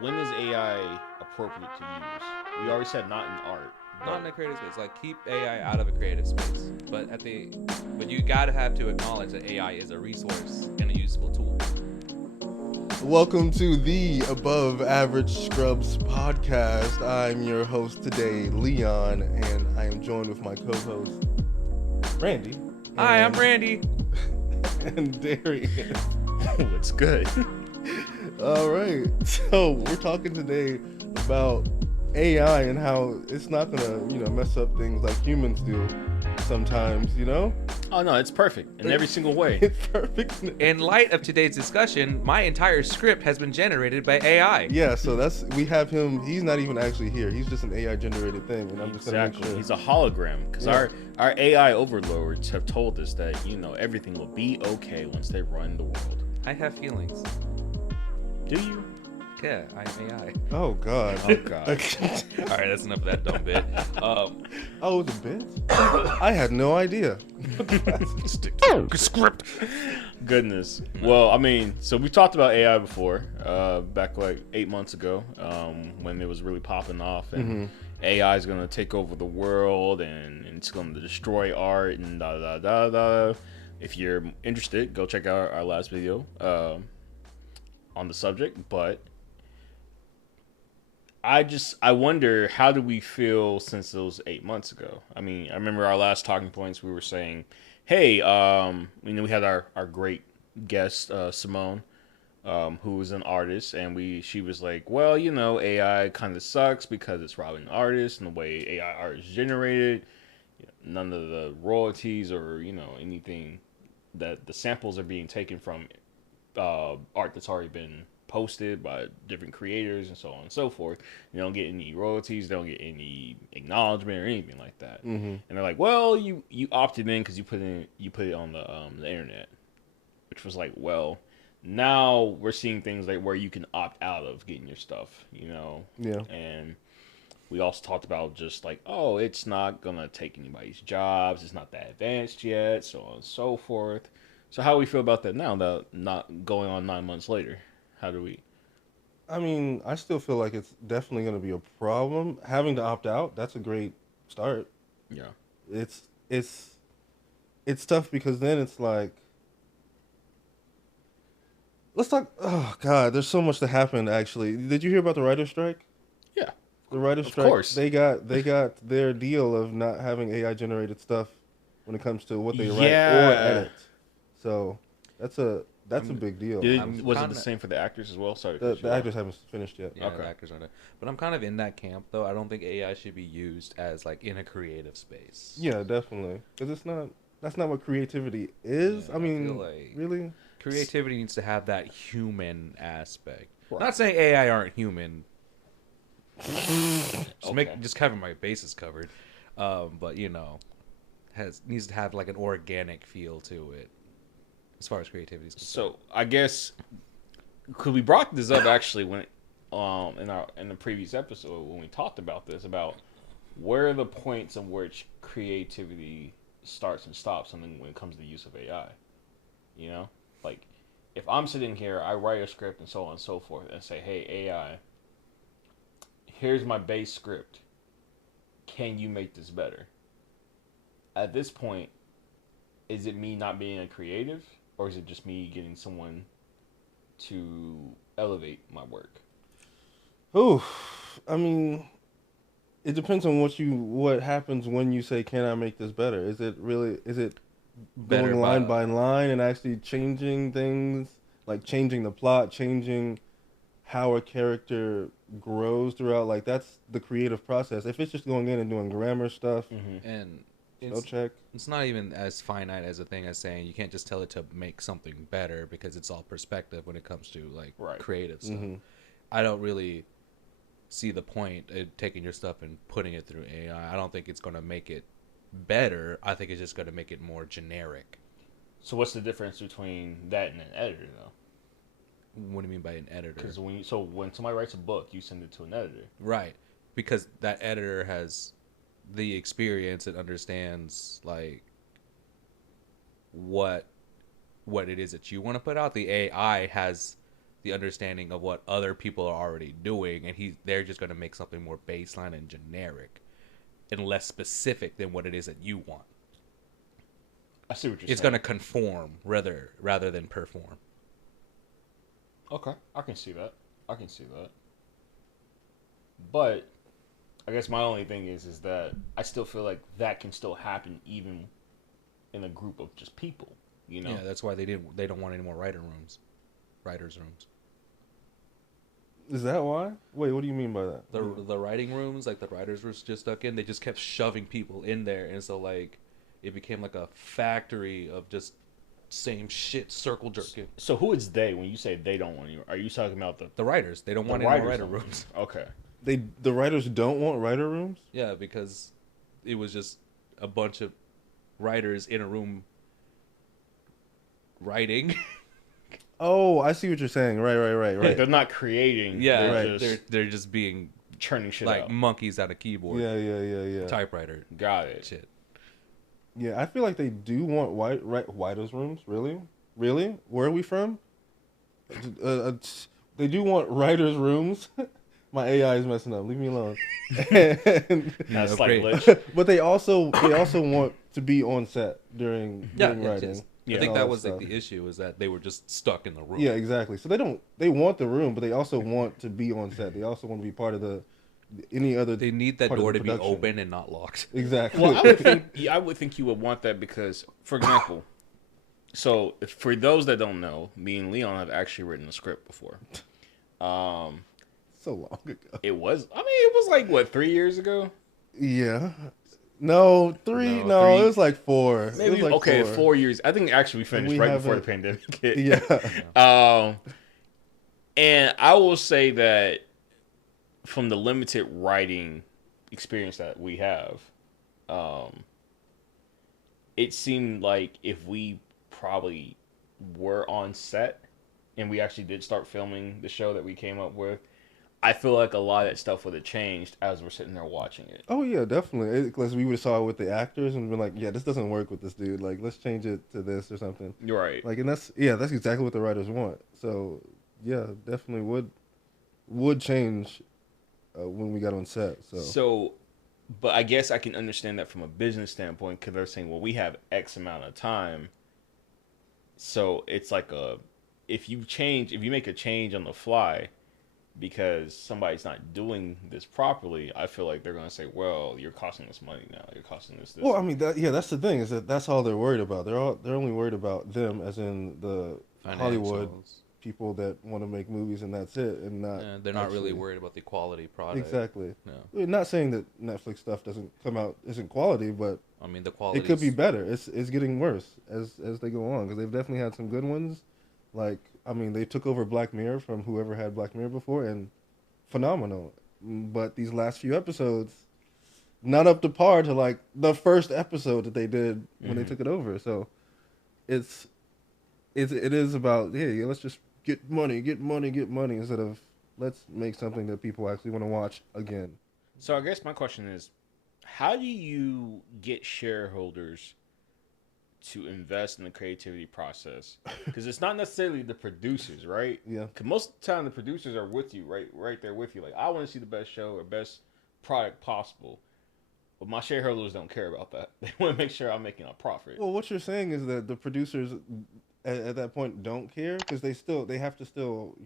when is AI appropriate to use? We already said not in art. Not in a creative space. Like keep AI out of a creative space. But you gotta have to acknowledge that AI is a resource and a useful tool. Welcome to the Above Average Scrubs podcast. I'm your host today, Leon, and I am joined with my co-host, Randy. Hi, I'm Randy. And Darian. What's good? All right, so we're talking today about AI and how it's not gonna, mess up things like humans do sometimes, Oh no, it's perfect in every single way. It's perfect. In light of today's discussion, my entire script has been generated by AI. Yeah, so we have him. He's not even actually here. He's just an AI generated thing, and I'm just gonna make sure. He's a hologram because our AI overlords have told us that everything will be okay once they run the world. I have feelings. Do you? Yeah, I'm AI. Oh God. Oh God. All right, that's enough of that dumb bit. Oh, it's a bit? I had no idea. Script. Goodness. Well, I mean, so we talked about AI before, back like 8 months ago, when it was really popping off, and AI is gonna take over the world, and it's gonna destroy art, and da da da da. If you're interested, go check out our last video on the subject. But I wonder, how do we feel since those 8 months ago? I mean, I remember our last talking points, we were saying, hey, we had our great guest, Simone, who was an artist, and she was like, well, AI kind of sucks because it's robbing artists and the way AI art is generated. None of the royalties or, anything that the samples are being taken from art that's already been posted by different creators and so on and so forth. You don't get any royalties, they don't get any acknowledgement or anything like that. And they're like, well, you opted in because you put it on the internet, which was like, well, now we're seeing things like where you can opt out of getting your stuff, Yeah. And we also talked about just like, oh, it's not gonna take anybody's jobs, it's not that advanced yet, so on and so forth. So how do we feel about that now, that not going on 9 months later? How do we? I mean, I still feel like it's definitely going to be a problem. Having to opt out, that's a great start. Yeah. It's tough because then it's like, let's talk. Oh God, there's so much that happened. Actually, did you hear about the writer's strike? Yeah. The writer's strike. Of course. They got their deal of not having AI generated stuff when it comes to what they write or edit. So that's a big deal. Was it the same for the actors as well? Sorry. The actors haven't finished yet. Yeah, Okay. the actors aren't. But I'm kind of in that camp, though. I don't think AI should be used as like in a creative space. Yeah, definitely. Because that's not what creativity is. Yeah, I mean, feel like really? creativity needs to have that human aspect. Right. Not saying AI aren't human. Okay. Just cover my bases covered. But needs to have like an organic feel to it as far as creativity is concerned. So I guess, because we brought this up actually when in the previous episode when we talked about this, about where are the points in which creativity starts and stops, and then when it comes to the use of AI. Like if I'm sitting here, I write a script and so on and so forth, and say, hey AI, here's my base script, can you make this better? At this point, is it me not being a creative, or is it just me getting someone to elevate my work? Oh, I mean, it depends on what happens when you say, "Can I make this better?" Is it Better going line by line and actually changing things, like changing the plot, changing how a character grows throughout? Like that's the creative process. If it's just going in and doing grammar stuff, And spell check. it's not even as finite as a thing as saying you can't just tell it to make something better, because it's all perspective when it comes to like creative stuff. I don't really see the point in taking your stuff and putting it through AI. I don't think it's going to make it better. I think it's just going to make it more generic. So what's the difference between that and an editor, though? What do you mean by an editor? Because when somebody writes a book, you send it to an editor. Right. Because that editor has the experience and understands like what it is that you want to put out. The AI has the understanding of what other people are already doing, and they're just going to make something more baseline and generic and less specific than what it is that you want. I see what you're saying. It's going to conform rather than perform. Okay, I can see that. But I guess my only thing is that I still feel like that can still happen even in a group of just people. You know? Yeah, that's why they don't want any more writers' rooms. Is that why? Wait, what do you mean by that? The writing rooms, like the writers were just stuck in. They just kept shoving people in there, and so like it became like a factory of just same shit circle jerking. So who is they when you say they don't want you? Are you talking about the writers? They don't want any more writer rooms. Okay. The writers don't want writer rooms? Yeah, because it was just a bunch of writers in a room writing. Oh, I see what you're saying. Right. They're not creating. Yeah, they're just being churning shit like out. monkeys at a keyboard. Yeah. Typewriter. Got it. Shit. Yeah, I feel like they do want writers rooms. Really? Where are we from? They do want writers rooms. My AI is messing up. Leave me alone. That's like glitch. But they also want to be on set during writing. Yes. I think that was like the issue, is that they were just stuck in the room. Yeah, exactly. So they want the room, but they also want to be on set. They also want to be part of They need that door to be open and not locked. Exactly. Well, I would think you would want that because, for example, so for those that don't know, me and Leon have actually written a script before. So long ago. It was like what, 3 years ago? Yeah. No, three. No, it was like 4. Maybe it was like 4 years. I think actually we finished right before the pandemic hit. Yeah. And I will say that from the limited writing experience that we have, it seemed like if we probably were on set and we actually did start filming the show that we came up with, I feel like a lot of that stuff would have changed as we're sitting there watching it. Oh yeah, definitely. Because we would have saw it with the actors and been like, yeah, this doesn't work with this dude. Like, let's change it to this or something. You're right. Like, and that's exactly what the writers want. So yeah, definitely would change when we got on set. So, but I guess I can understand that from a business standpoint, because they're saying, well, we have X amount of time. So it's like if you make a change on the fly because somebody's not doing this properly, I feel like they're going to say, well, you're costing us money now. You're costing us this. Well, I mean, that's the thing, is that's all they're worried about. They're only worried about them, as in the Hollywood people that want to make movies, and that's it. And they're not really worried about the quality product. Exactly. No. We're not saying that Netflix stuff doesn't come out isn't quality, but I mean, the quality, it could be better. It's getting worse as they go on, because they've definitely had some good ones. Like, I mean, they took over Black Mirror from whoever had Black Mirror before, and phenomenal. But these last few episodes, not up to par to like the first episode that they did when they took it over. So it is about, hey, let's just get money instead of let's make something that people actually want to watch again. So I guess my question is, how do you get shareholders to invest in the creativity process? Because it's not necessarily the producers, right? Yeah. Because most of the time the producers are with you, right there with you. Like, I want to see the best show or best product possible. But my shareholders don't care about that. They want to make sure I'm making a profit. Well, what you're saying is that the producers at that point don't care, because they have to still,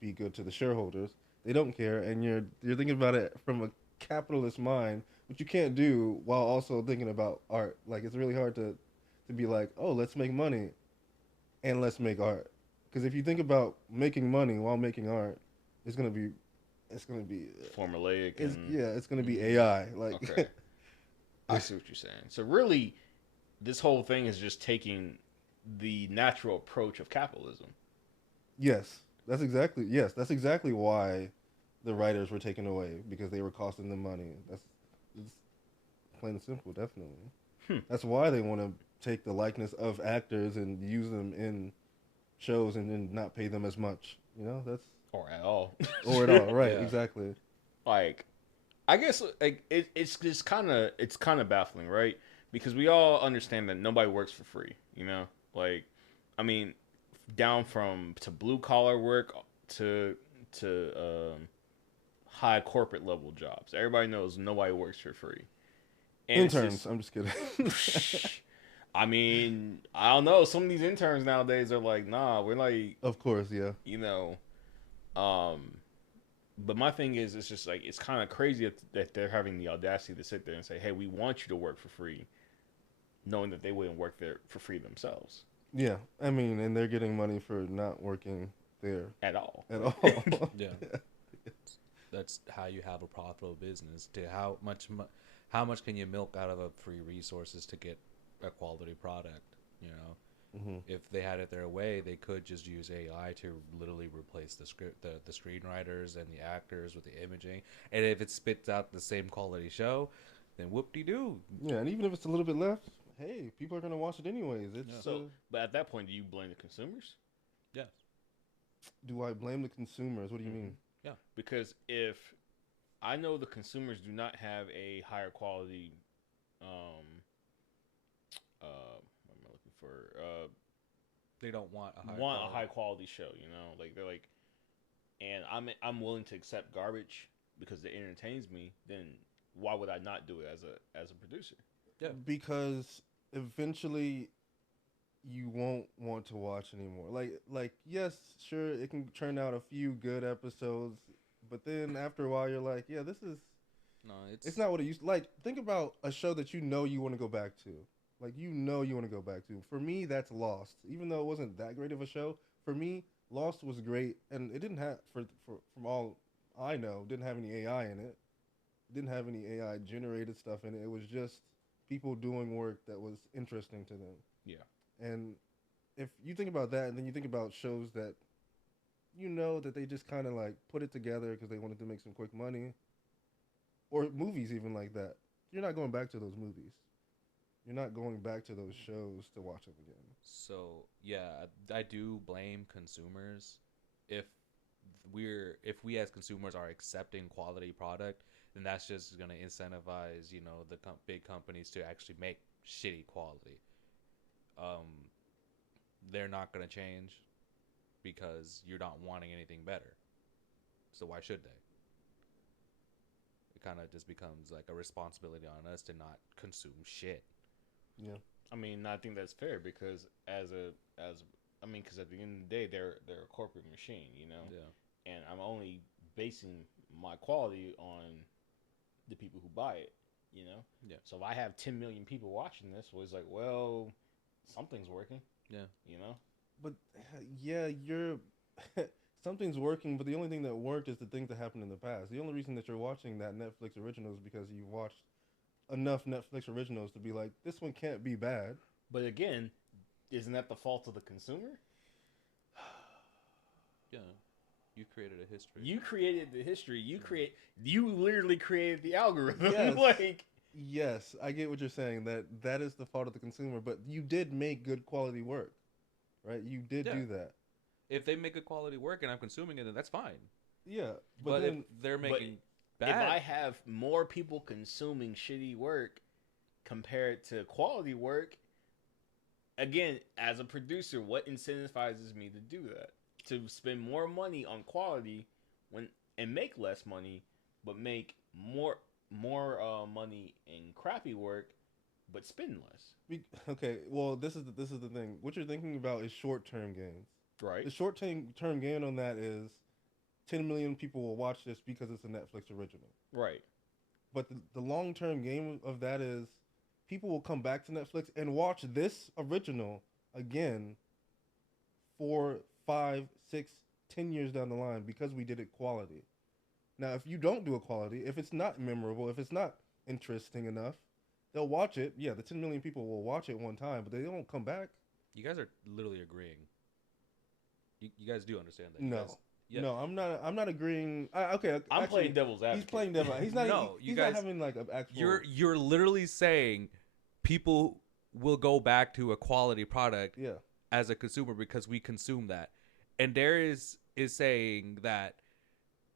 be good to the shareholders. They don't care, and you're thinking about it from a capitalist mind, which you can't do while also thinking about art. Like, it's really hard to be like, oh, let's make money and let's make art. Because if you think about making money while making art, it's gonna be formulaic. It's gonna be AI. Like, okay. I see what you're saying. So really, this whole thing is just taking the natural approach of capitalism. Yes, that's exactly why the writers were taken away, because they were costing them money. It's plain and simple, definitely. That's why they want to take the likeness of actors and use them in shows and then not pay them as much. That's or at all. Right? Yeah. Exactly. Like, I guess like it's just kind of baffling, right? Because we all understand that nobody works for free. Like, I mean, down from to blue collar work to high corporate level jobs. Everybody knows nobody works for free. And Interns. I'm just kidding. I mean, I don't know. Some of these interns nowadays are like, nah, we're like, Of course, yeah. you know, um, but my thing is, it's just like it's kind of crazy that they're having the audacity to sit there and say, "Hey, we want you to work for free," knowing that they wouldn't work there for free themselves Yeah, I mean, and they're getting money for not working there at all. at all. Yeah. That's how you have a profitable business. To how much can you milk out of a free resources to get a quality product? You know, if they had it their way, they could just use AI to literally replace the script, the screenwriters and the actors with the imaging. And if it spits out the same quality show, then whoop-de-doo. Yeah, and even if it's a little bit left, hey, people are gonna watch it anyways. It's So, but at that point, do you blame the consumers? Yeah. do I blame the consumers? What do you mean? Yeah. Because if I know the consumers do not have a higher quality, what am I looking for? They don't want A high quality show. You know, like they're like, and I'm willing to accept garbage because it entertains me. Then why would I not do it as a producer? Yeah. Because eventually you won't want to watch anymore. Like yes, sure, it can turn out a few good episodes, but then after a while you're like, yeah, this is No, it's not what it used to. Like, think about a show that you know you want to go back to. Like, you know you want to go back to. For me, that's Lost. Even though it wasn't that great of a show, for me, Lost was great, and it didn't have, from all I know, didn't have any AI in it. Didn't have any AI generated stuff in it. It was just people doing work that was interesting to them. Yeah. And if you think about that, and then you think about shows that you know that they just kind of like put it together because they wanted to make some quick money, or movies even like that, you're not going back to those movies. You're not going back to those shows to watch them again. So yeah, I do blame consumers. If we as consumers are accepting quality product, then that's just going to incentivize the big companies to actually make shitty quality. They're not going to change because you're not wanting anything better. So why should they? It kind of just becomes like a responsibility on us to not consume shit. Yeah. I mean, I think that's fair because because at the end of the day, they're a corporate machine, you know. Yeah. And I'm only basing my quality on the people who buy it, you know. Yeah. So if I have 10 million people watching this, well, it's like, well, something's working. Yeah. You know. But yeah, you're something's working. But the only thing that worked is the things that happened in the past. The only reason that you're watching that Netflix original is because you watched enough Netflix originals to be like, this one can't be bad. But again, isn't that the fault of the consumer? Yeah. You created a history. You created the history. You literally created the algorithm. Yes. Yes, I get what you're saying. That is the fault of the consumer. But you did make good quality work, right? You did do that. If they make good quality work and I'm consuming it, then that's fine. Yeah, but then, if they're making bad, if I have more people consuming shitty work compared to quality work, again, as a producer, what incentivizes me to do that? To spend more money on quality and make less money, but make more money in crappy work, but spend less. Okay, well, this is the thing. What you're thinking about is short-term gains. Right. The short-term gain on that is 10 million people will watch this because it's a Netflix original. Right. But the long-term game of that is people will come back to Netflix and watch this original again 4, 5, 6, 10 years down the line because we did it quality. Now, if you don't do a quality, if it's not memorable, if it's not interesting enough, they'll watch it. Yeah, the 10 million people will watch it one time, but they don't come back. You guys are literally agreeing. You guys do understand that? No. No, I'm not agreeing. Okay, I'm playing devil's advocate. He's playing devil's. He's not. No, he's not having like an actual. You're literally saying people will go back to a quality product. Yeah. As a consumer because we consume that, and Darius is saying that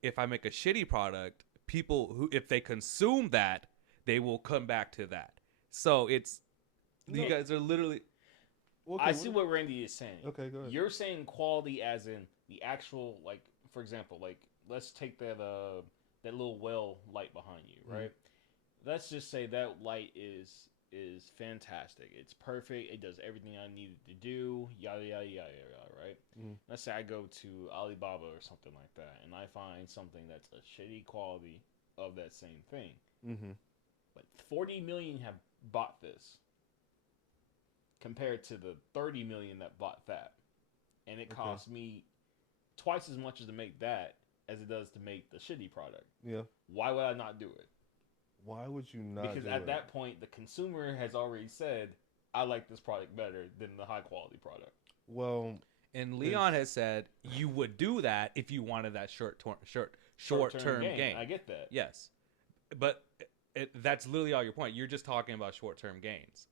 if I make a shitty product, people who if they consume that, they will come back to that. So you guys are literally. Okay, I see what Randy is saying. Okay, go ahead. You're saying quality as in the actual, like, for example, like, let's take that little well light behind you, right? Let's just say that light is fantastic. It's perfect. It does everything I needed to do. Yada yada yada yada. Right. Let's say I go to Alibaba or something like that, and I find something that's a shitty quality of that same thing. But 40 million have bought this, compared to the 30 million that bought that, and it costs me twice as much as to make that as it does to make the shitty product. Yeah. Why would I not do it? Why would you not? Because at that point, the consumer has already said, "I like this product better than the high quality product." Well, and Leon has said you would do that if you wanted that short-term gain. I get that. Yes, but that's literally all your point. You're just talking about short-term gains.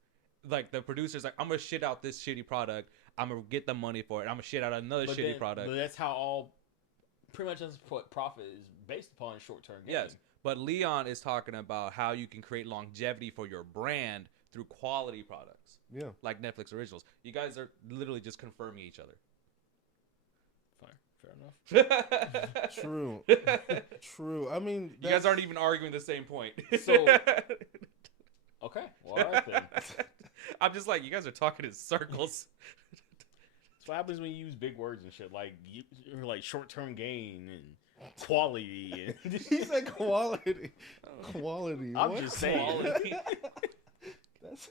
Like the producer's like, I'm gonna shit out this shitty product. I'm gonna get the money for it. I'm gonna shit out another shitty product. But that's how pretty much that's what profit is based upon, short-term gain. Yes. But Leon is talking about how you can create longevity for your brand through quality products. Yeah. Like Netflix originals. You guys are literally just confirming each other. Fine. Fair enough. True. True. I mean, you guys aren't even arguing the same point. So, okay. Well, all right then. I'm just like, you guys are talking in circles. That's what happens when you use big words and shit, like short-term gain and quality. And he said quality. Quality. I'm just saying. That's.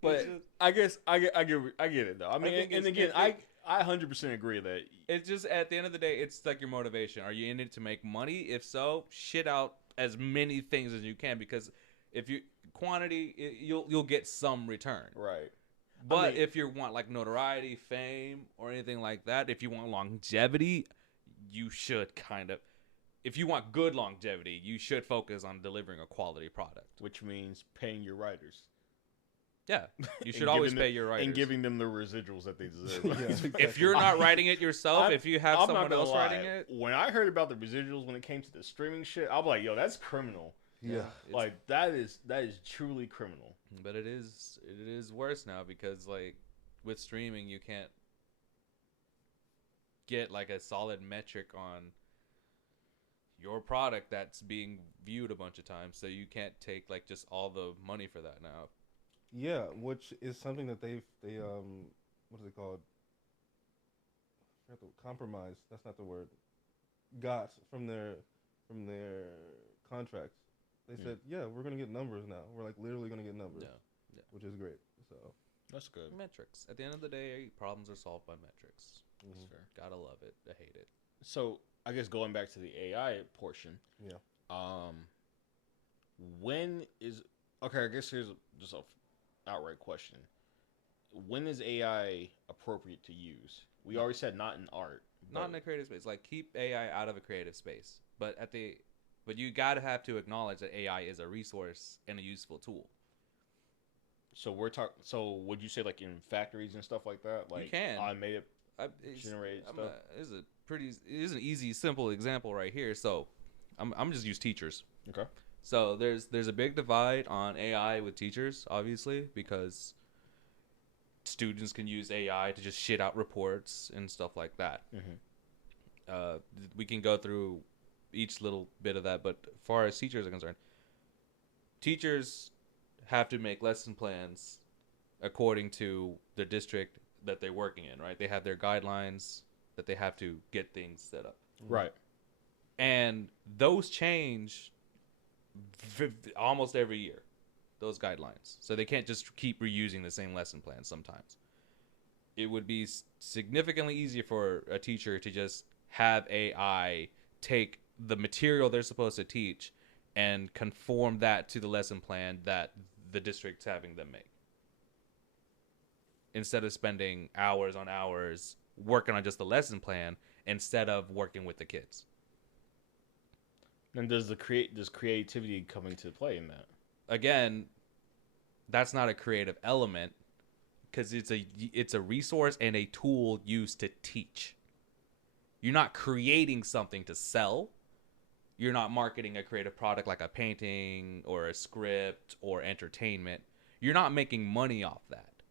But I guess I get it though. I mean, and again, I 100% agree that it's just at the end of the day, it's like your motivation. Are you in it to make money? If so, shit out as many things as you can, because if you quantity, you'll get some return. Right. But if you want like notoriety, fame, or anything like that, if you want longevity, you should if you want good longevity, you should focus on delivering a quality product. Which means paying your writers. Yeah, you should always pay your writers. And giving them the residuals that they deserve. If you're not writing it yourself, if you have someone else writing it. When I heard about the residuals when it came to the streaming shit, I was like, yo, that's criminal. Yeah. Like that is truly criminal. But it is worse now, because like with streaming you can't get like a solid metric on your product that's being viewed a bunch of times, so you can't take like just all the money for that now. Yeah, which is something that they what is it called? Compromise. That's not the word. Got from their contracts. They said, yeah, we're going to get numbers now. We're like literally going to get numbers, which is great. So that's good. Metrics. At the end of the day, problems are solved by metrics. That's fair. Gotta love it. I hate it. So I guess going back to the AI portion. Yeah. When is okay? I guess here's just a outright question. When is AI appropriate to use? We already said not in art. Not in a creative space. Like keep AI out of a creative space. But you gotta have to acknowledge that AI is a resource and a useful tool. So we're talking. So would you say like in factories and stuff like that? Like you can automated, generated stuff. It is an easy, simple example right here. So I'm just use teachers. Okay. So there's a big divide on AI with teachers, obviously, because students can use AI to just shit out reports and stuff like that. We can go through each little bit of that, but as far as teachers are concerned, teachers have to make lesson plans according to the district that they're working in, right? They have their guidelines that they have to get things set up. Right. And those change almost every year, those guidelines. So they can't just keep reusing the same lesson plan sometimes. It would be significantly easier for a teacher to just have AI take the material they're supposed to teach and conform that to the lesson plan that the district's having them make, instead of spending hours on hours working on just the lesson plan instead of working with the kids. And does creativity come into play in that? Again, that's not a creative element, because it's a resource and a tool used to teach. You're not creating something to sell. You're not marketing a creative product like a painting or a script or entertainment. you're not making money off that.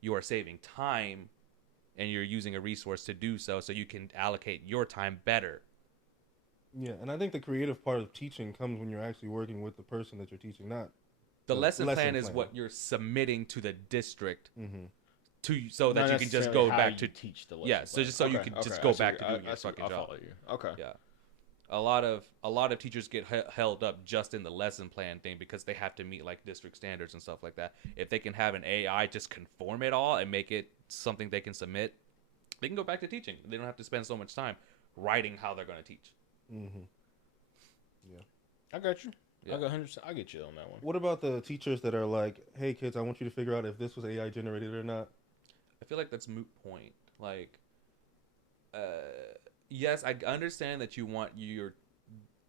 You are saving time, and you're using a resource to do so you can allocate your time better. Yeah, and I think the creative part of teaching comes when you're actually working with the person that you're teaching, not the lesson plan is what you're submitting to the district so not that you can just go back to teach the lesson so just so you can just go back to doing your fucking job. Follow you. Okay. Yeah. A lot of teachers get held up just in the lesson plan thing because they have to meet like district standards and stuff like that. If they can have an AI just conform it all and make it something they can submit, they can go back to teaching. They don't have to spend so much time writing how they're going to teach. Mm-hmm. Yeah. I got you. Yeah. I got 100%. I get you on that one. What about the teachers that are like, hey, kids, I want you to figure out if this was AI generated or not? I feel like that's moot point. Like, yes, I understand that you want your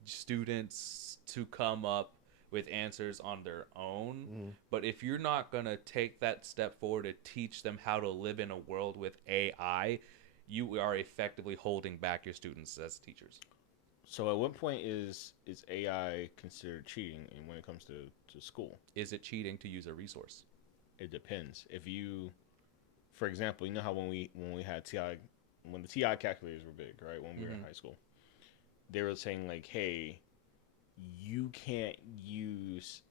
students to come up with answers on their own, but if you're not going to take that step forward to teach them how to live in a world with AI, you are effectively holding back your students as teachers. So at what point is AI considered cheating when it comes to school? Is it cheating to use a resource? It depends. If you, for example, you know how when we had when the TI calculators were big, right? When we were in high school, they were saying like, hey, you can't use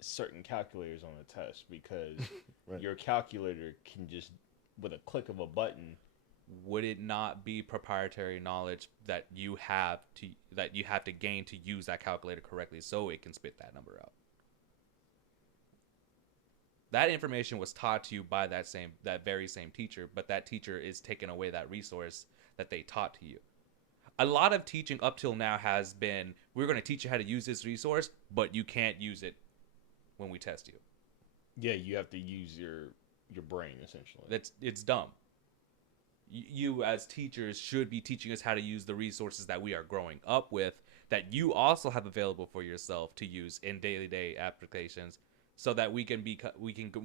certain calculators on a test because right. your calculator can just, with a click of a button. Would it not be proprietary knowledge that you have to gain to use that calculator correctly so it can spit that number out? That information was taught to you by that very same teacher, but that teacher is taking away that resource that they taught to you. A lot of teaching up till now has been, we're going to teach you how to use this resource, but you can't use it when we test you. Yeah, you have to use your brain, essentially. It's dumb. You as teachers should be teaching us how to use the resources that we are growing up with, that you also have available for yourself to use in day-to-day applications, so that we can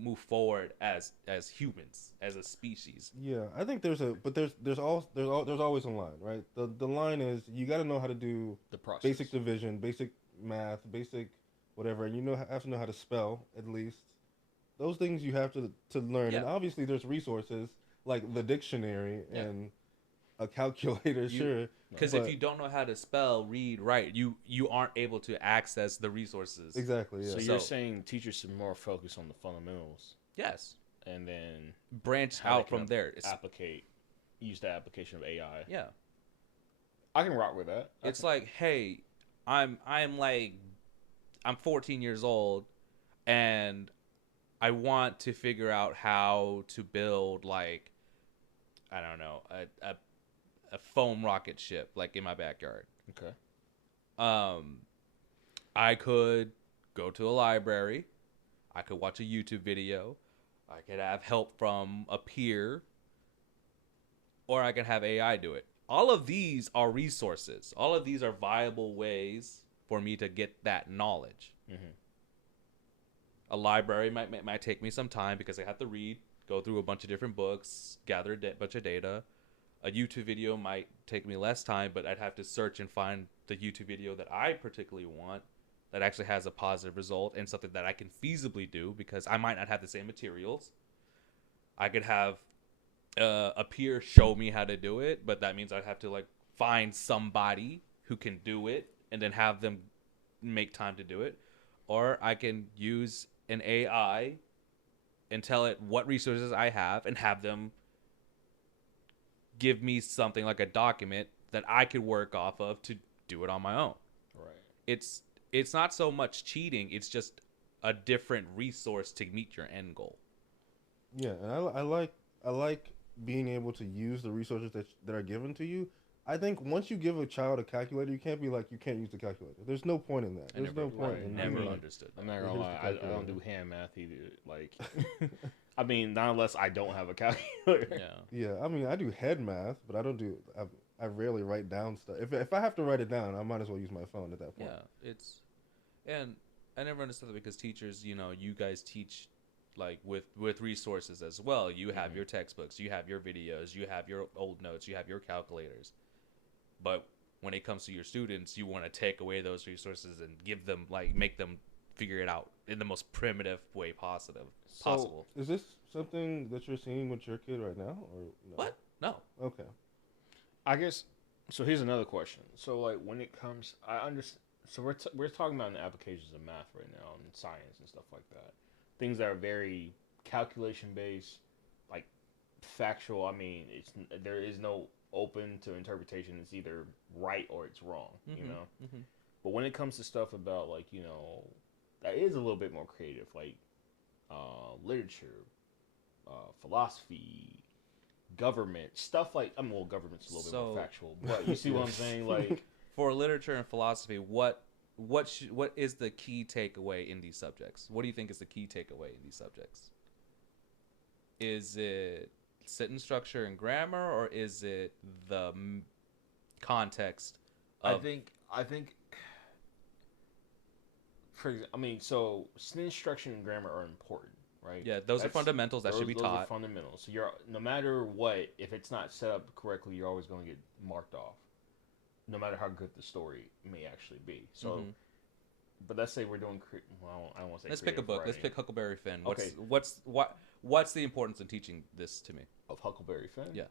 move forward as humans, as a species. Yeah, I think there's always a line, right? The line is you got to know how to do the process. Basic division, basic math, basic whatever, and have to know how to spell at least. Those things you have to learn, Yeah. and obviously there's resources like the dictionary and a calculator, sure. Because if you don't know how to spell, read, write, you aren't able to access the resources. Exactly. Yeah. So you're saying teachers should more focus on the fundamentals. Yes. And then branch out from there. Use the application of AI. Yeah. I can rock with that. It's like, hey, I'm 14 years old, and I want to figure out how to build, like, I don't know, a foam rocket ship, like, in my backyard. Okay. I could go to a library. I could watch a YouTube video. I could have help from a peer. Or I could have AI do it. All of these are resources. All of these are viable ways for me to get that knowledge. Mm-hmm. A library might take me some time because I have to read, go through a bunch of different books, gather a bunch of data. A YouTube video might take me less time, but I'd have to search and find the YouTube video that I particularly want that actually has a positive result and something that I can feasibly do, because I might not have the same materials. I could have a peer show me how to do it, but that means I'd have to, like, find somebody who can do it and then have them make time to do it. Or I can use an AI and tell it what resources I have and have them give me something like a document that I could work off of to do it on my own. Right. It's not so much cheating, it's just a different resource to meet your end goal. Yeah, and I like being able to use the resources that are given to you. I think once you give a child a calculator, you can't be like, you can't use the calculator. There's no point in that. There's no point. I never understood that. I'm not gonna lie. I don't do hand math either. Like, I mean, not unless I don't have a calculator. Yeah. Yeah, I mean, I do head math, but I don't do. I rarely write down stuff. If I have to write it down, I might as well use my phone at that point. Yeah, and I never understood that, because teachers, you guys teach, like, with resources as well. You have your textbooks, you have your videos, you have your old notes, you have your calculators. But when it comes to your students, you want to take away those resources and give them, like, make them figure it out in the most primitive way possible. Is this something that you're seeing with your kid right now, or no? What? No. Okay. I guess. So here's another question. So like when it comes, I understand. So we're talking about the applications of math right now and science and stuff like that. Things that are very calculation based, like factual. I mean, there is no open to interpretation. It's either right or it's wrong. You know. Mm-hmm. But when it comes to stuff about like that is a little bit more creative, like literature, philosophy, government stuff. Like well, government's a little bit more factual, but you see what I'm saying? Like for literature and philosophy, what is the key takeaway in these subjects? What do you think is the key takeaway in these subjects? Is it sentence structure and grammar, or is it the context? I think. So sentence structure and grammar are important, right? Yeah, those are fundamentals that should be taught. Those are fundamentals. So you're no matter what, if it's not set up correctly, you're always going to get marked off, no matter how good the story may actually be. So, but let's say we're doing. Well, I don't want to say. Let's pick a book. Let's pick Huckleberry Finn. Okay. What's the importance of teaching this to me? Of Huckleberry Finn? Yeah.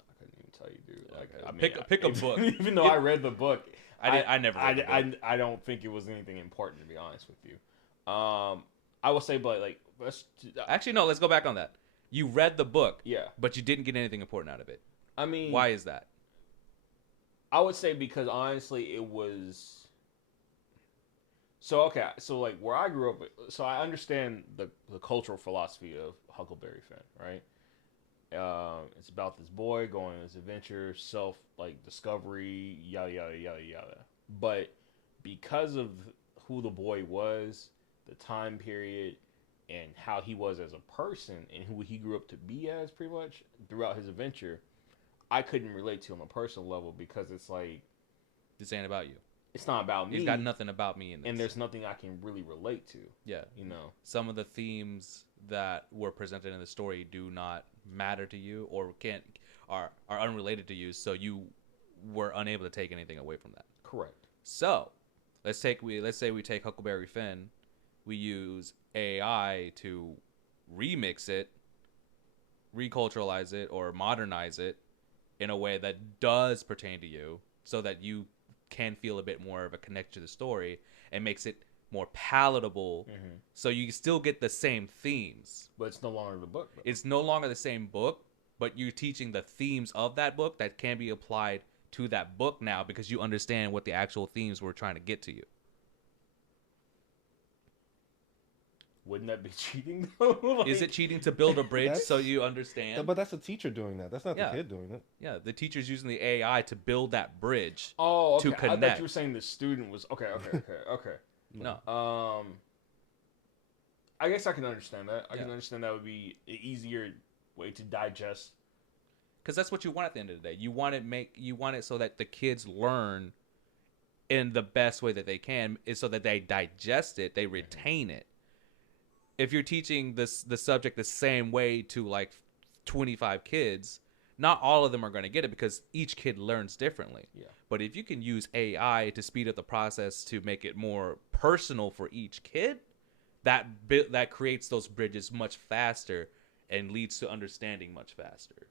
I couldn't even tell you, dude. Like, okay. I mean, pick a book. Even though I read the book, I never read the book. I don't think it was anything important, to be honest with you. I will say, but like, actually no. Let's go back on that. You read the book, yeah, but you didn't get anything important out of it. I mean, why is that? I would say because honestly, it was. So okay, so like where I grew up, so I understand the cultural philosophy of Huckleberry Finn, right? It's about this boy going on this adventure, discovery, yada yada yada yada. But because of who the boy was, the time period, and how he was as a person, and who he grew up to be as, pretty much throughout his adventure, I couldn't relate to him on a personal level because it's like this ain't about you. It's not about me. He's got nothing about me in this. And there's nothing I can really relate to. Yeah. Some of the themes that were presented in the story do not matter to you or are unrelated to you, so you were unable to take anything away from that. Correct. So, let's say we take Huckleberry Finn, we use AI to remix it, reculturalize it, or modernize it in a way that does pertain to you, so that you can feel a bit more of a connection to the story, and makes it more palatable, so you still get the same themes. But it's no longer the book, though. It's no longer the same book, but you're teaching the themes of that book that can be applied to that book now because you understand what the actual themes were trying to get to you. Wouldn't that be cheating, though? Is it cheating to build a bridge so you understand? But that's the teacher doing that. That's not the kid doing it. Yeah, the teacher's using the AI to build that bridge. Oh, okay. To connect. I thought you were saying the student was okay. No. I guess I can understand that. I can understand that would be an easier way to digest. Because that's what you want at the end of the day. You want it so that the kids learn in the best way that they can, is so that they digest it, they retain it. If you're teaching the subject the same way to like 25 kids, not all of them are going to get it because each kid learns differently. Yeah. But if you can use AI to speed up the process to make it more personal for each kid, that creates those bridges much faster and leads to understanding much faster.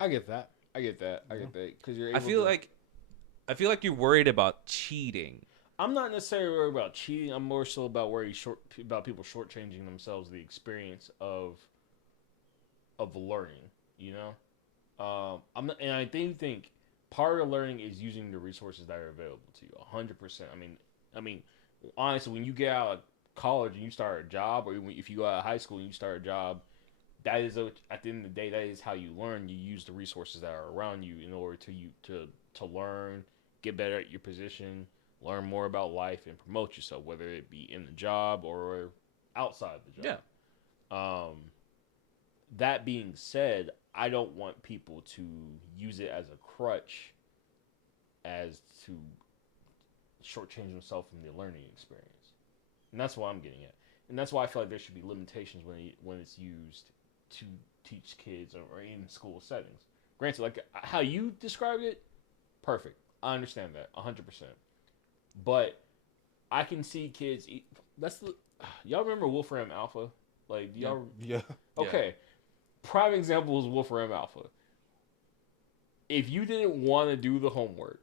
I get that. Because you're able I feel like you're worried about cheating. I'm not necessarily worried about cheating. I'm more so about about people shortchanging themselves the experience of learning. I'm not, and I think part of learning is using the resources that are available to you. 100%. I mean, honestly, when you get out of college and you start a job, or if you go out of high school and you start a job, that is at the end of the day, that is how you learn. You use the resources that are around you in order to learn, get better at your position, learn more about life, and promote yourself, whether it be in the job or outside the job. Yeah. That being said, I don't want people to use it as a crutch as to shortchange themselves from the learning experience. And that's what I'm getting at. And that's why I feel like there should be limitations when it's used to teach kids or in school settings. Granted, like how you described it, perfect. I understand that 100%. But I can see kids. That's the y'all remember Wolfram Alpha? Like, do y'all? Yeah. Okay, prime example is Wolfram Alpha. If you didn't want to do the homework,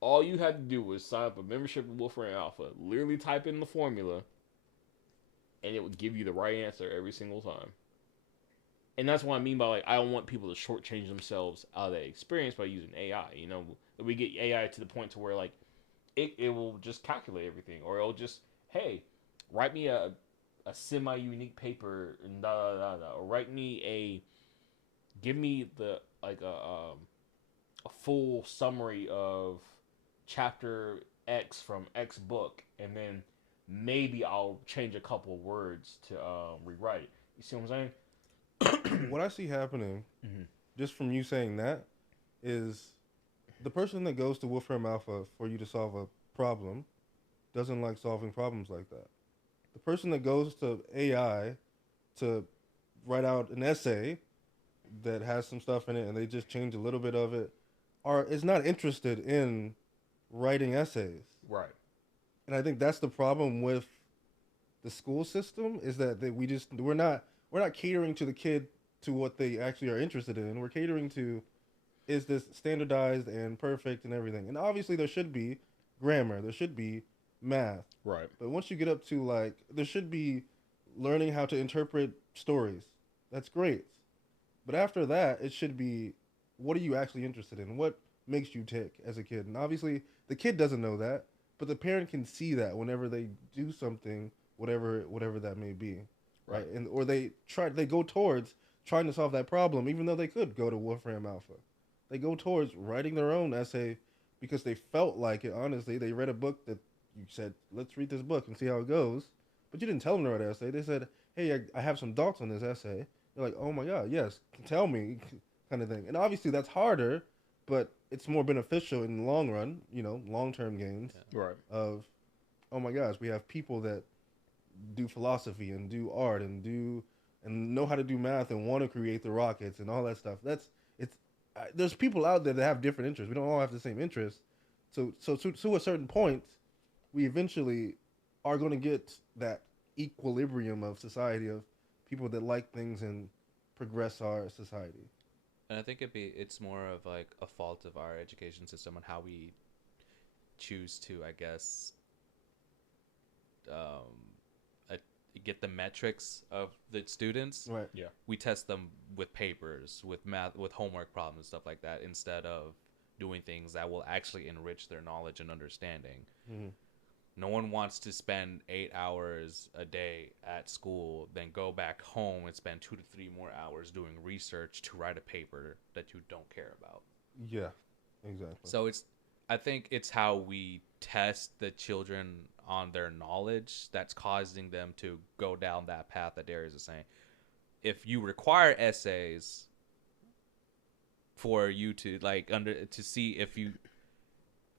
all you had to do was sign up a membership with Wolfram Alpha, literally type in the formula, and it would give you the right answer every single time. And that's what I mean by, like, I don't want people to shortchange themselves out of that experience by using AI. You know, we get AI to the point to where, like, it will just calculate everything, or it'll just, hey, write me a semi-unique paper and da da da da, or give me the like a full summary of chapter X from X book, and then maybe I'll change a couple of words to rewrite it. You see what I'm saying? What I see happening, just from you saying that, is the person that goes to Wolfram Alpha for you to solve a problem doesn't like solving problems like that. The person that goes to AI to write out an essay that has some stuff in it and they just change a little bit of it is not interested in writing essays. Right. And I think that's the problem with the school system, is that we're not catering to the kid to what they actually are interested in. We're catering to, is this standardized and perfect and everything. And obviously there should be grammar, there should be math. Right. But once you get up to, like, there should be learning how to interpret stories. That's great. But after that, it should be, what are you actually interested in? What makes you tick as a kid? And obviously the kid doesn't know that, but the parent can see that whenever they do something, whatever that may be. Right? And or they go towards trying to solve that problem, even though they could go to Wolfram Alpha. They go towards writing their own essay because they felt like it. Honestly, they read a book that you said, let's read this book and see how it goes. But you didn't tell them to write an essay. They said, hey, I have some thoughts on this essay. They're like, oh my God, yes, tell me, kind of thing. And obviously that's harder, but it's more beneficial in the long run, long-term gains. Yeah. Right. Of, oh my gosh, we have people that do philosophy and do art and know how to do math and want to create the rockets and all that stuff. There's people out there that have different interests. We don't all have the same interests. So to a certain point, we eventually are going to get that equilibrium of society, of people that like things and progress our society. And I think it's more of like a fault of our education system on how we choose to, I guess, get the metrics of the students. Right. Yeah. We test them with papers, with math, with homework problems, stuff like that, instead of doing things that will actually enrich their knowledge and understanding. Mm-hmm. No one wants to spend 8 hours a day at school, then go back home and spend 2 to 3 more hours doing research to write a paper that you don't care about. Yeah, exactly. So I think it's how we test the children on their knowledge that's causing them to go down that path that Darius is saying. If you require essays for you to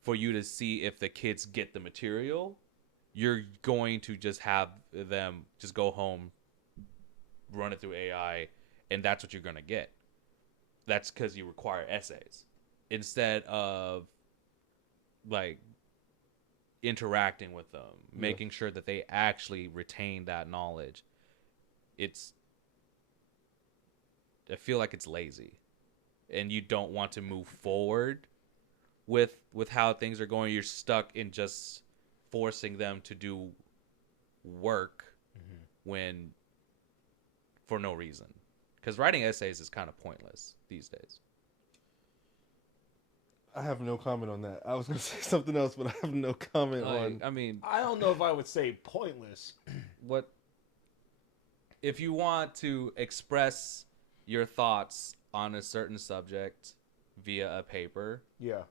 for you to see if the kids get the material, you're going to just have them just go home, run it through AI, and that's what you're going to get. That's because you require essays instead of like interacting with them, making sure that they actually retain that knowledge. I feel like it's lazy, and you don't want to move forward with how things are going. You're stuck in just forcing them to do work when for no reason, because writing essays is kind of pointless these days. I have no comment on that. I was going to say something else, but I have no comment on. I mean, I don't know if I would say pointless. What if you want to express your thoughts on a certain subject via a paper? Yeah.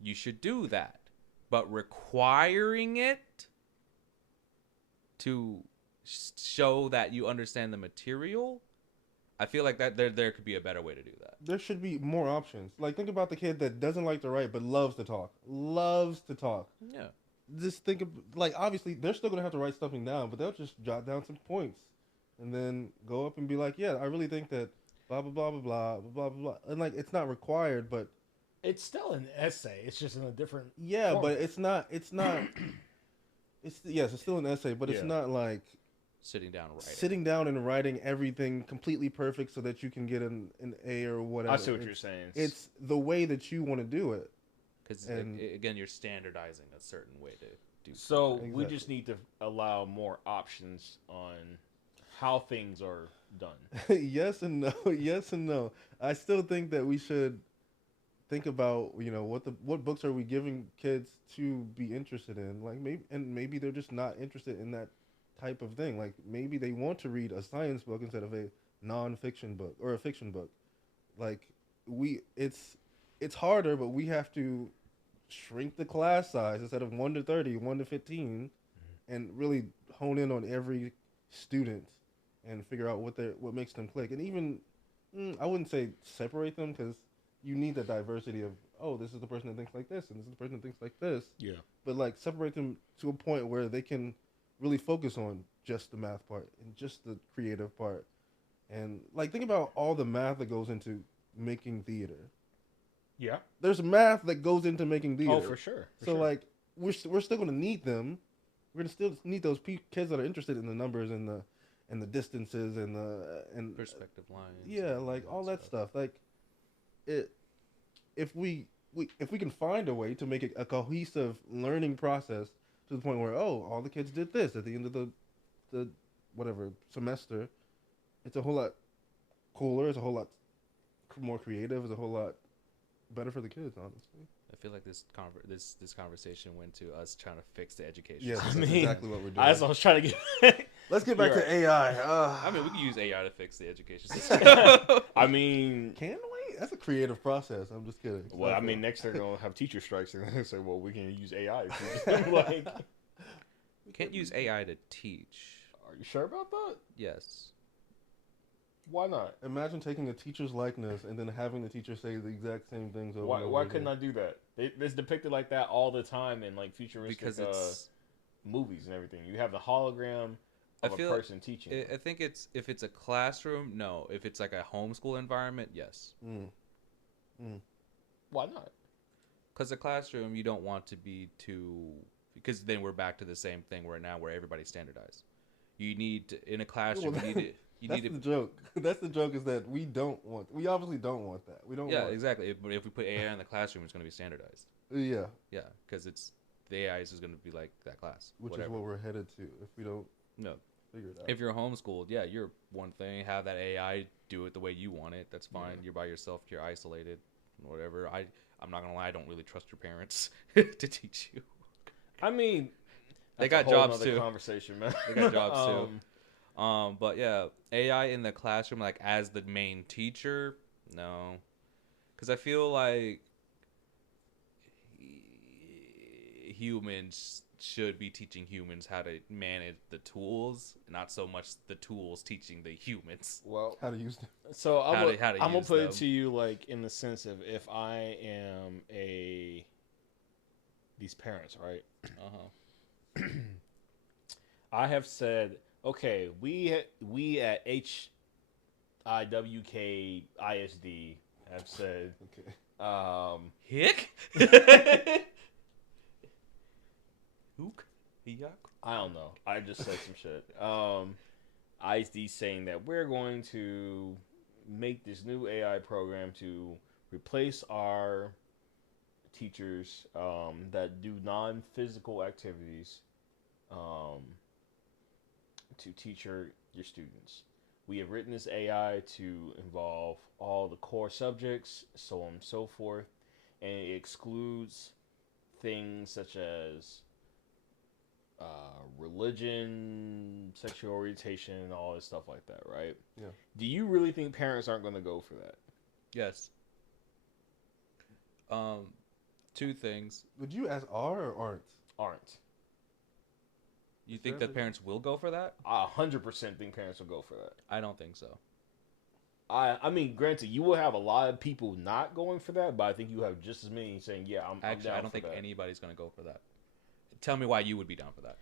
You should do that. But requiring it to show that you understand the material, I feel like that there could be a better way to do that. There should be more options. Like, think about the kid that doesn't like to write but loves to talk. Loves to talk. Yeah. Just think of, like, obviously they're still going to have to write something down, but they'll just jot down some points and then go up and be like, yeah, I really think that blah, blah, blah, blah, blah, blah, blah, blah. And, like, it's not required, but It's still an essay. It's just in a different yeah, format. but it's not it's still an essay, but it's not like sitting down and writing. Sitting down and writing everything completely perfect so that you can get an A or whatever. I see what you're saying. It's the way that you want to do it. Because, again, you're standardizing a certain way to do so exactly. We just need to allow more options on how things are done. Yes and no. Yes and no. I still think that we should think about, what books are we giving kids to be interested in? Like maybe they're just not interested in that type of thing. Like maybe they want to read a science book instead of a non-fiction book or a fiction book. Like it's harder, but we have to shrink the class size instead of 1 to 30, 1 to 15, and really hone in on every student and figure out what makes them click. And even I wouldn't say separate them, because you need the diversity of, this is the person that thinks like this and this is the person that thinks like this. Yeah. But like separate them to a point where they can really focus on just the math part and just the creative part. And like think about all the math that goes into making theater. Yeah. There's math that goes into making theater. Oh, for sure. Like we're still going to need them. We're going to still need those kids that are interested in the numbers and the distances and the perspective lines. Yeah, like all that stuff. Like if we can find a way to make it a cohesive learning process to the point where all the kids did this at the end of the whatever semester, it's a whole lot cooler. It's a whole lot more creative. It's a whole lot better for the kids, honestly. I feel like this conversation went to us trying to fix the education. Yeah, that's exactly what we're doing. That's what I was trying to get. Let's get back to AI. I mean, we can use AI to fix the education system. I mean, can we? That's a creative process. I'm just kidding. Well, I mean, next they're gonna have teacher strikes, and they're gonna say, "Well, we can use AI." Like, we can't use AI to teach. Are you sure about that? Yes. Why not? Imagine taking a teacher's likeness and then having the teacher say the exact same things over. Why couldn't I do that? It's depicted like that all the time in like futuristic movies and everything. You have the hologram of a person teaching. I think if it's a classroom, no. If it's like a homeschool environment, yes. Why not? Because a classroom, you don't want to be too. Because then we're back to the same thing where everybody's standardized. You need to, in a classroom. That's the joke. That's the joke, is that we obviously don't want that. We don't. Yeah, exactly. But if we put AI in the classroom, it's going to be standardized. Yeah. Yeah, because the AI is going to be like that class. Which is what we're headed to if we don't. Figure it out. If you're homeschooled, you're one thing. Have that AI do it the way you want it. That's fine. Yeah. You're by yourself. You're isolated. Whatever. I'm not gonna lie. I don't really trust your parents to teach you. I mean, they got jobs too. Conversation, man. They got jobs too. But yeah, AI in the classroom, like as the main teacher, no, because I feel like humans should be teaching humans how to manage the tools, not so much the tools teaching the humans. Well, how to use them. So I'm gonna put it to you like in the sense of, if I am these parents, right? I have said, okay, we at HIWK ISD have said, Hick? Hook? I don't know. I just said some shit. ISD saying that we're going to make this new AI program to replace our teachers that do non-physical activities to teach your students. We have written this AI to involve all the core subjects, so on and so forth, and it excludes things such as religion, sexual orientation, and all this stuff like that, right? Yeah. Do you really think parents aren't going to go for that? Yes. Two things. Would you ask are or aren't? Aren't. You think that parents will go for that? I 100% think parents will go for that. I don't think so. I mean, granted, you will have a lot of people not going for that, but I think you have just as many saying, yeah, I'm down I don't think that. anybody's going to go for that. Tell me why you would be down for that.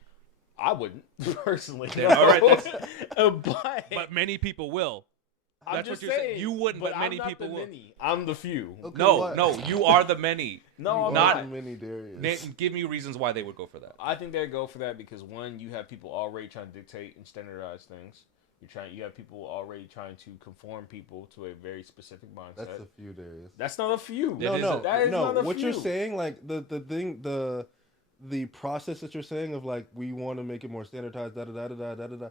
I wouldn't, personally. Yeah, all right. But many people will. That's what you're saying. You wouldn't, but many people will. I'm the few. Okay, No, you are the many. No, I'm not not. the many, Darius. Give me reasons why they would go for that. I think they'd go for that because one, you have people already trying to dictate and standardize things. You have people already trying to conform people to a very specific mindset. That's a few, Darius. That's not a few. No. Not a what few. You're saying, like the process that you're saying of like we want to make it more standardized, da da da da da da da.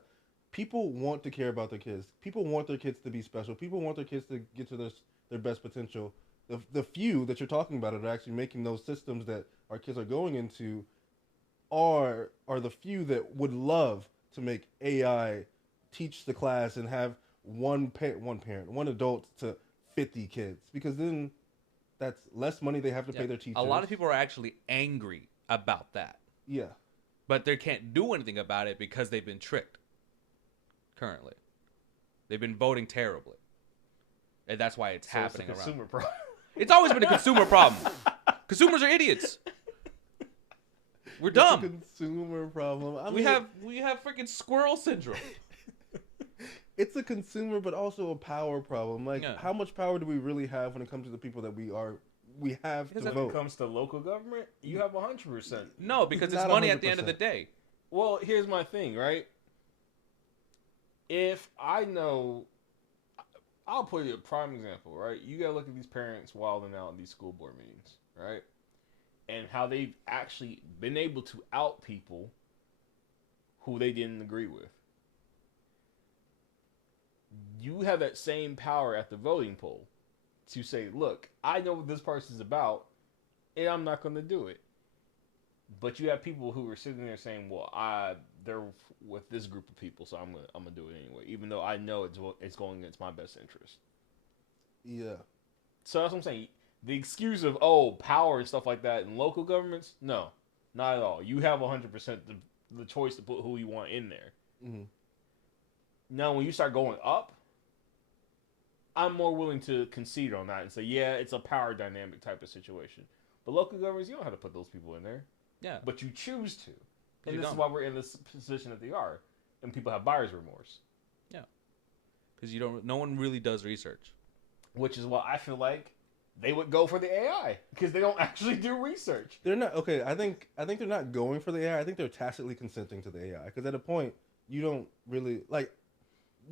People want to care about their kids. People want their kids to be special. People want their kids to get to their best potential. The few that you're talking about that are actually making those systems that our kids are going into are the few that would love to make AI teach the class and have one adult to 50 kids, because then that's less money they have to pay their teachers. A lot of people are actually angry about that. Yeah. But they can't do anything about it because they've been tricked. Currently. They've been voting terribly. And that's why it's happening it's a consumer around. problem. It's always been a consumer problem. Consumers are idiots. We're dumb. It's a consumer problem. We have freaking squirrel syndrome. It's a consumer, but also a power problem. Like, how much power do we really have when it comes to the people that we have to vote? When it comes to local government, you have 100%. No, because it's money 100%. At the end of the day. Well, here's my thing, right? If I know, I'll put you a prime example, right? You gotta look at these parents wilding out in these school board meetings, right? And how they've actually been able to out people who they didn't agree with. You have that same power at the voting poll to say, look, I know what this person's about, and I'm not going to do it. But you have people who are sitting there saying, well, they're with this group of people, so I'm gonna do it anyway, even though I know it's going against my best interest. Yeah. So that's what I'm saying. The excuse of, power and stuff like that in local governments, no, not at all. You have 100% the choice to put who you want in there. Mm-hmm. Now, when you start going up, I'm more willing to concede on that and say, yeah, it's a power dynamic type of situation. But local governments, you don't have to put those people in there. Yeah. But you choose to. And this is why we're in this position that they are. And people have buyer's remorse. Yeah. Because no one really does research. Which is why I feel like they would go for the AI. Because they don't actually do research. They're not, okay, I think they're not going for the AI. I think they're tacitly consenting to the AI. Because at a point, you don't really, like,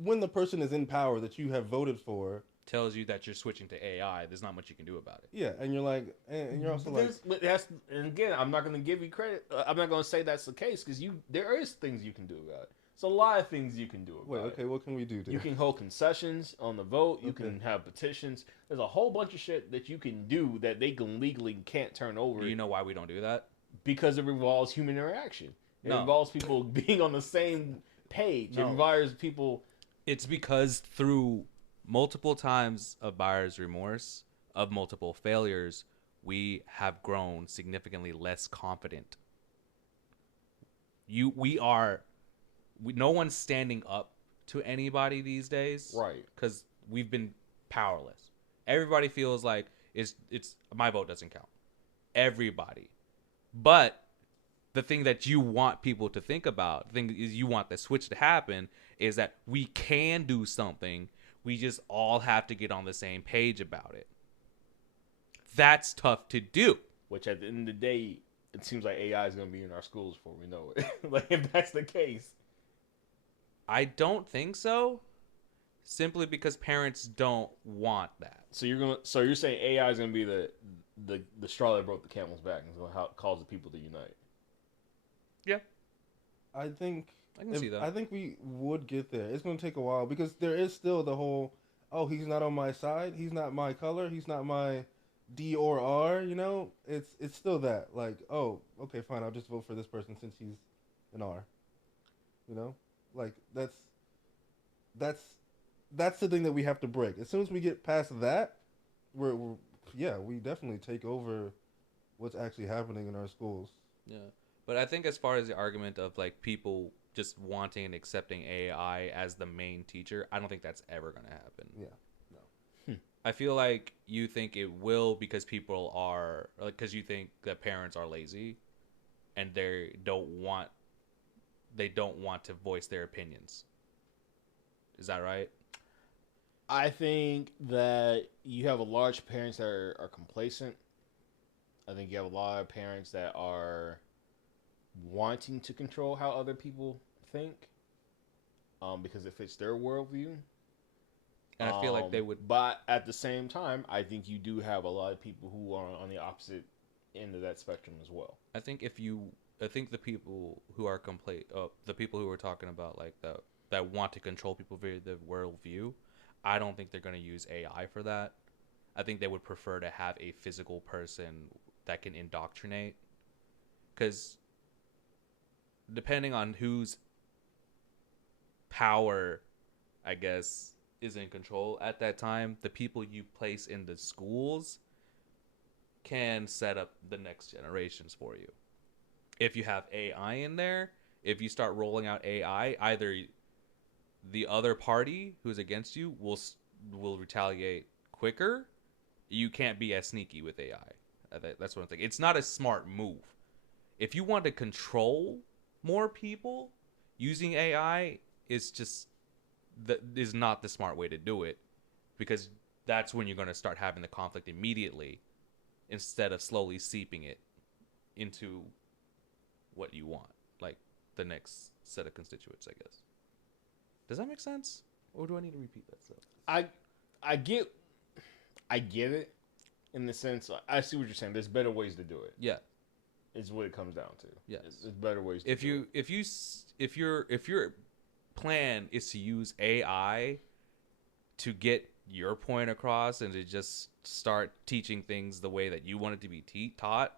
when the person is in power that you have voted for tells you that you're switching to AI, there's not much you can do about it. Yeah, and you're like, and you're also and again, I'm not going to give you credit. I'm not going to say that's the case because there is things you can do about it. It's a lot of things you can do about it. Okay, what can we do? You can hold concessions on the vote. You can have petitions. There's a whole bunch of shit that you can do that they can legally can't turn over. You know why we don't do that? Because it involves human interaction. It involves people being on the same page. It involves people. It's because through multiple times of buyer's remorse, of multiple failures, we have grown significantly less confident. No one's standing up to anybody these days, right? Because we've been powerless. Everybody feels like it's my vote doesn't count. Everybody, but the thing that you want people to think about, the thing is you want the switch to happen, is that we can do something. We just all have to get on the same page about it. That's tough to do. Which at the end of the day, it seems like AI is going to be in our schools before we know it. Like, if that's the case. I don't think so. Simply because parents don't want that. So you're saying AI is going to be the straw that broke the camel's back and is going to cause the people to unite. Yeah. I can see that. I think we would get there. It's going to take a while because there is still the whole, he's not on my side. He's not my color. He's not my D or R, you know? It's still that. Like, okay, fine. I'll just vote for this person since he's an R. You know? Like, that's the thing that we have to break. As soon as we get past that, we definitely take over what's actually happening in our schools. Yeah. But I think as far as the argument of like people just wanting and accepting AI as the main teacher, I don't think that's ever going to happen. Yeah, no. I feel like you think it will because people are, because you think that parents are lazy and they don't want to voice their opinions. Is that right? I think that you have a large parents that are complacent. I think you have a lot of parents that are wanting to control how other people think, because it fits their worldview. And I feel like they would. But at the same time, I think you do have a lot of people who are on the opposite end of that spectrum as well. I think I think the people who are the people who are talking about like that want to control people via the worldview, I don't think they're going to use AI for that. I think they would prefer to have a physical person that can indoctrinate, because depending on whose power, I guess, is in control at that time, the people you place in the schools can set up the next generations for you. If you have AI in there, if you start rolling out AI, either the other party who's against you will retaliate quicker. You can't be as sneaky with AI. That's what I'm thinking. It's not a smart move. If you want to control more people, using AI is not the smart way to do it, because that's when you're going to start having the conflict immediately instead of slowly seeping it into what you want, like the next set of constituents, I guess. Does that make sense? Or do I need to repeat that stuff? I get it in the sense, I see what you're saying. There's better ways to do it. Yeah. Is what it comes down to. Yes. There's better ways to do it. If your plan is to use AI to get your point across and to just start teaching things the way that you want it to be taught,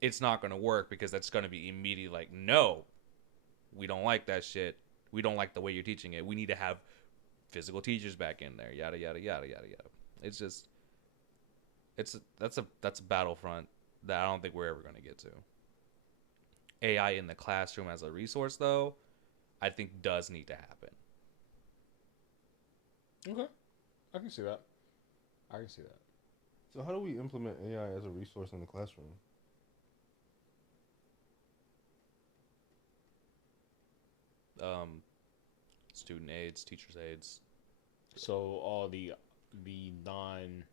it's not going to work, because that's going to be immediately like, no, we don't like that shit. We don't like the way you're teaching it. We need to have physical teachers back in there. Yada yada yada yada yada. It's just, that's a battlefront that I don't think we're ever going to get to. AI in the classroom as a resource, though, I think does need to happen. Okay, I can see that. So how do we implement AI as a resource in the classroom? Student aids, teachers aids. So all the non,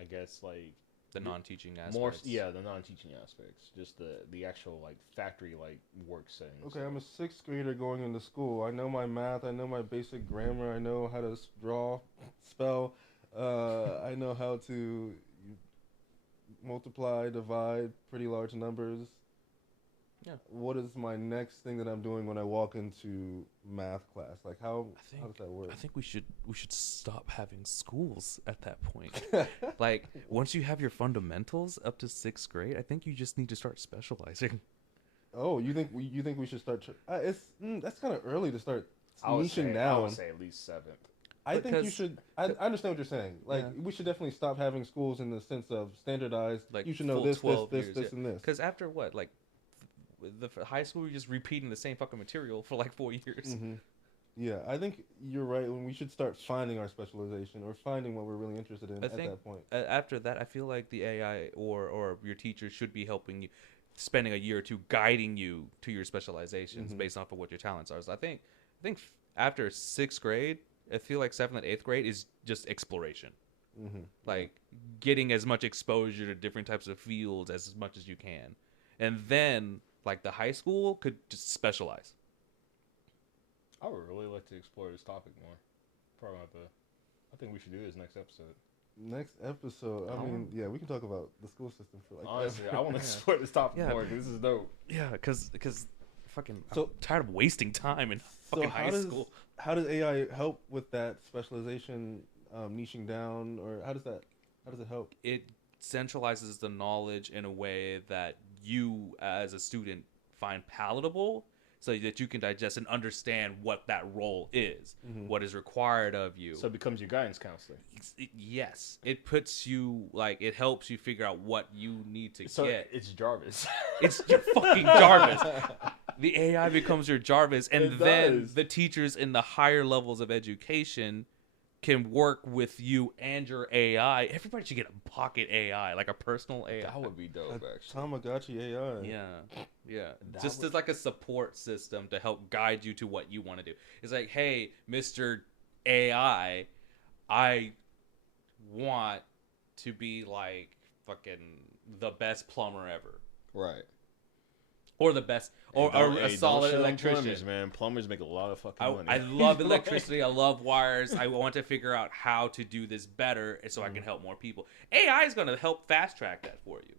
I guess, like the non-teaching aspects. The non-teaching aspects. Just the actual like factory like work settings. Okay, I'm a 6th grader going into school. I know my math. I know my basic grammar. I know how to draw, spell. I know how to multiply, divide pretty large numbers. Yeah. What is my next thing that I'm doing when I walk into math class? Like how does that work? I think we should stop having schools at that point. Like once you have your fundamentals up to 6th grade, I think you just need to start specializing. Oh, you think we should start? That's kind of early to start niching down. I would say at least 7th. I think you should. I understand what you're saying. Like we should definitely stop having schools in the sense of standardized. Like you should know this, and this. Because after what, like the high school, you're just repeating the same fucking material for like 4 years. Mm-hmm. Yeah, I think you're right. When we should start finding our specialization or finding what we're really interested in at that point. After that, I feel like the AI or your teacher should be helping you, spending a year or two guiding you to your specializations based off of what your talents are. So I think after 6th grade, I feel like 7th and 8th grade is just exploration. Like getting as much exposure to different types of fields as much as you can. And then like the high school could just specialize. I would really like to explore this topic more. Probably not I think we should do this next episode. I mean, yeah, we can talk about the school system for like. Honestly, I want to explore this topic more because this is dope. Yeah, because fucking I'm tired of wasting time in fucking high school. How does AI help with that specialization, niching down, or how does it help? It centralizes the knowledge in a way that you as a student find palatable, so that you can digest and understand what that role is, what is required of you. So it becomes your guidance counselor. Yes. It puts you, like, it helps you figure out what you need to get. It's Jarvis. It's your fucking Jarvis. The AI becomes your Jarvis, and then the teachers in the higher levels of education can work with you and your AI. Everybody should get a pocket AI, like a personal AI. That would be dope, actually. Tamagotchi AI. Yeah. Just as like a support system to help guide you to what you want to do. It's like, hey, Mr. AI, I want to be like fucking the best plumber ever. Right. Or the best, or a solid electrician. Plumbers, man. Plumbers make a lot of fucking money. I love electricity. I love wires. I want to figure out how to do this better so I can help more people. AI is going to help fast track that for you.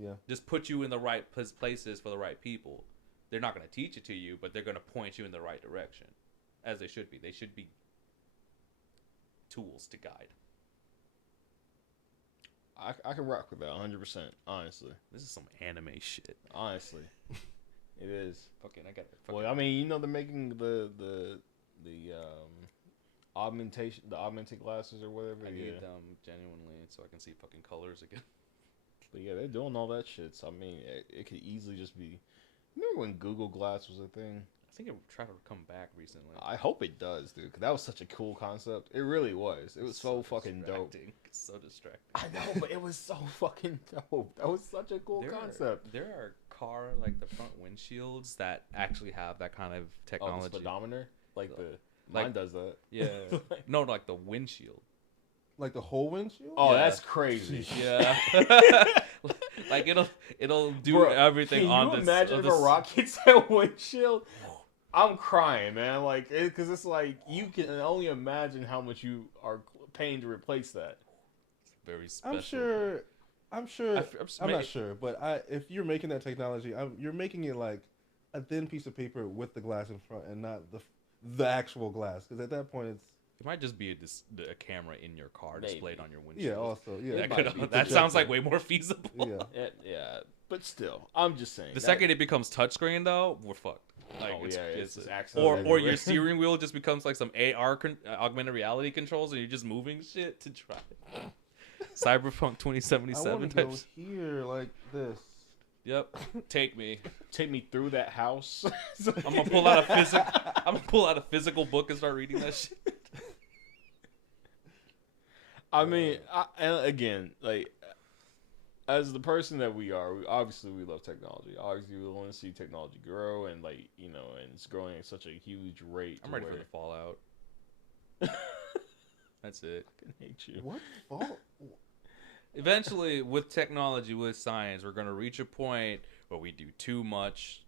Yeah. Just put you in the right places for the right people. They're not going to teach it to you, but they're going to point you in the right direction, as they should be. They should be tools to guide. I can rock with that 100%, honestly. This is some anime shit. Honestly. It is. Fucking, I got it. Well, I mean, you know, they're making the augmented glasses or whatever. I need them genuinely so I can see fucking colors again. But yeah, they're doing all that shit. So I mean, it could easily just be. Remember when Google Glass was a thing? I think it tried to come back recently. I hope it does, dude. Cause that was such a cool concept. It really was. It was so fucking dope. It's so distracting. I know, but it was so fucking dope. That was such a cool concept. There are car like the front windshields that actually have that kind of technology. Oh, the speedometer, mine does that. Yeah. No, like the windshield. Like the whole windshield? Oh, yeah. That's crazy. Yeah. Like it'll do everything on this. Can you imagine if a rock hits that windshield? I'm crying, man. Like, because it's like you can only imagine how much you are paying to replace that. It's very special. I'm not sure, but if you're making that technology, you're making it like a thin piece of paper with the glass in front and not the actual glass. Because at that point, it might just be a camera in your car displayed on your windshield. Yeah, also, yeah. That sounds like way more feasible. Yeah. Yeah, but still, I'm just saying. The second it becomes touchscreen, though, we're fucked. Like, it's or your steering wheel just becomes like some AR augmented reality controls, and you're just moving shit to try it. Cyberpunk 2077 I want to go here like this. Yep, take me through that house. I'm gonna pull out a physical book and start reading that shit. I mean, and again, like, as the person that we are, we love technology. Obviously, we want to see technology grow, and like, you know, and it's growing at such a huge rate. I'm ready for the fallout. That's it. I can hate you. What fall? Eventually, with technology, with science, we're gonna reach a point where we do too much,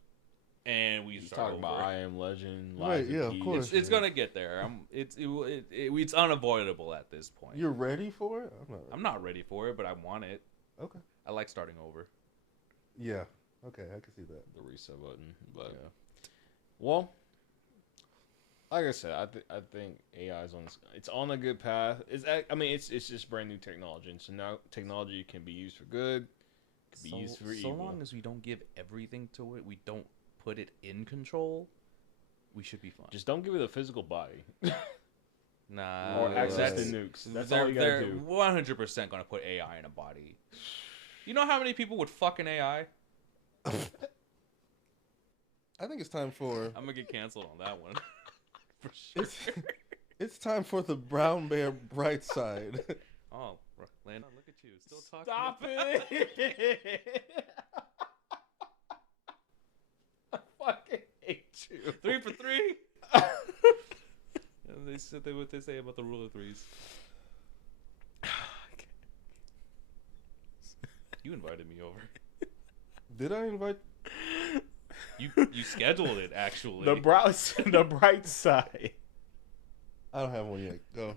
and we start talking about I Am Legend. Right? Yeah, of course. It's gonna get there. It's unavoidable at this point. You're ready for it? I'm not ready for it, but I want it. Okay. I like starting over. Yeah. Okay, I can see that. The reset button, but yeah. Well, like I said, I think AI is on a good path. It's just brand new technology, and so now technology can be used for good, can be used for evil. So long as we don't give everything to it, we don't put it in control, we should be fine. Just don't give it a physical body. Nah. Or access to nukes. That's all you gotta do. They're 100% gonna put AI in a body. You know how many people would fuck an AI? I think it's time for... I'm gonna get canceled on that one. For sure. It's time for the brown bear bright side. Oh, Landon, look at you. Still talking. Stop it! I fucking hate you. 3 for 3. And they said what they say about the rule of threes. You invited me over. Did I invite? You scheduled it, actually. The bright side. I don't have one yet. Go.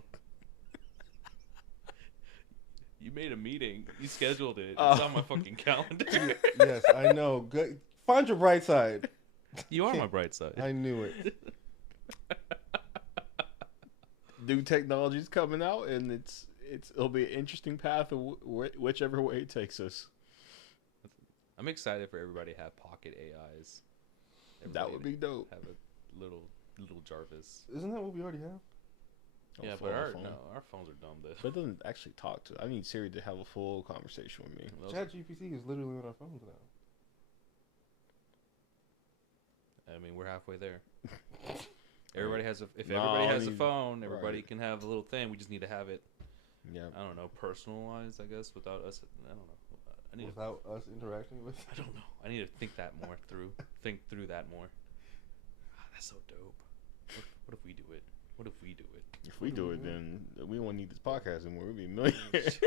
You made a meeting. You scheduled it. It's on my fucking calendar. Yes, I know. Good. Find your bright side. You are my bright side. I knew it. New technology's coming out, and it'll be an interesting path of whichever way it takes us. I'm excited for everybody to have pocket AIs. That would be dope. Have a little Jarvis. Isn't that what we already have? Yeah, but our phones are dumb. But it doesn't actually talk to. I need Siri to have a full conversation with me. ChatGPT is literally on our phones now. I mean, we're halfway there. Everybody has everybody has a phone, everybody can have a little thing. We just need to have it. Yeah. I don't know, personalized, I guess, without us. I don't know. Without us interacting with. I don't know. I need to think that more through. Think through that more. That's so dope. What if we do it? What if we do it? If we do it, then we won't need this podcast anymore. We'll be millionaires.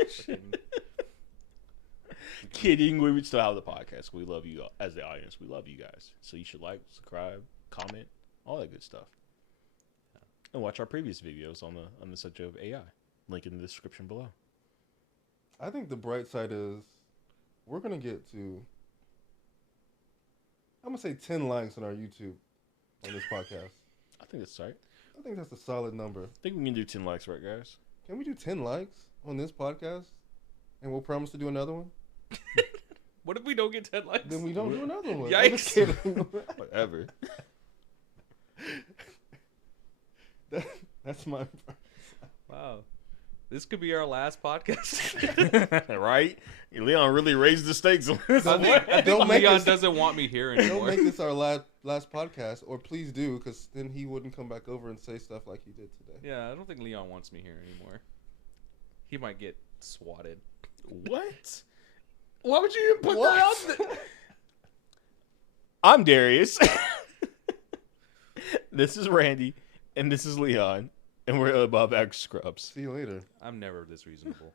Kidding. We would still have the podcast. We love you as the audience. We love you guys. So you should like, subscribe, comment, all that good stuff. And watch our previous videos on the subject of AI. Link in the description below. I think the bright side is we're going to get to, I'm going to say 10 likes on our YouTube on this podcast. I think that's right. I think that's a solid number. I think we can do 10 likes, right, guys? Can we do 10 likes on this podcast? And we'll promise to do another one? What if we don't get 10 likes? Then we don't do another one. Yikes. Whatever. That's my... Wow. This could be our last podcast. Right? Leon really raised the stakes on this. I think Leon doesn't want me here Don't anymore. make this our last podcast, or please do, because then he wouldn't come back over and say stuff like he did today. Yeah, I don't think Leon wants me here anymore. He might get swatted. What? Why would you even put that out there? I'm Darius. This is Randy. And this is Leon. And we're Above Average Scrubs. See you later. I'm never this reasonable.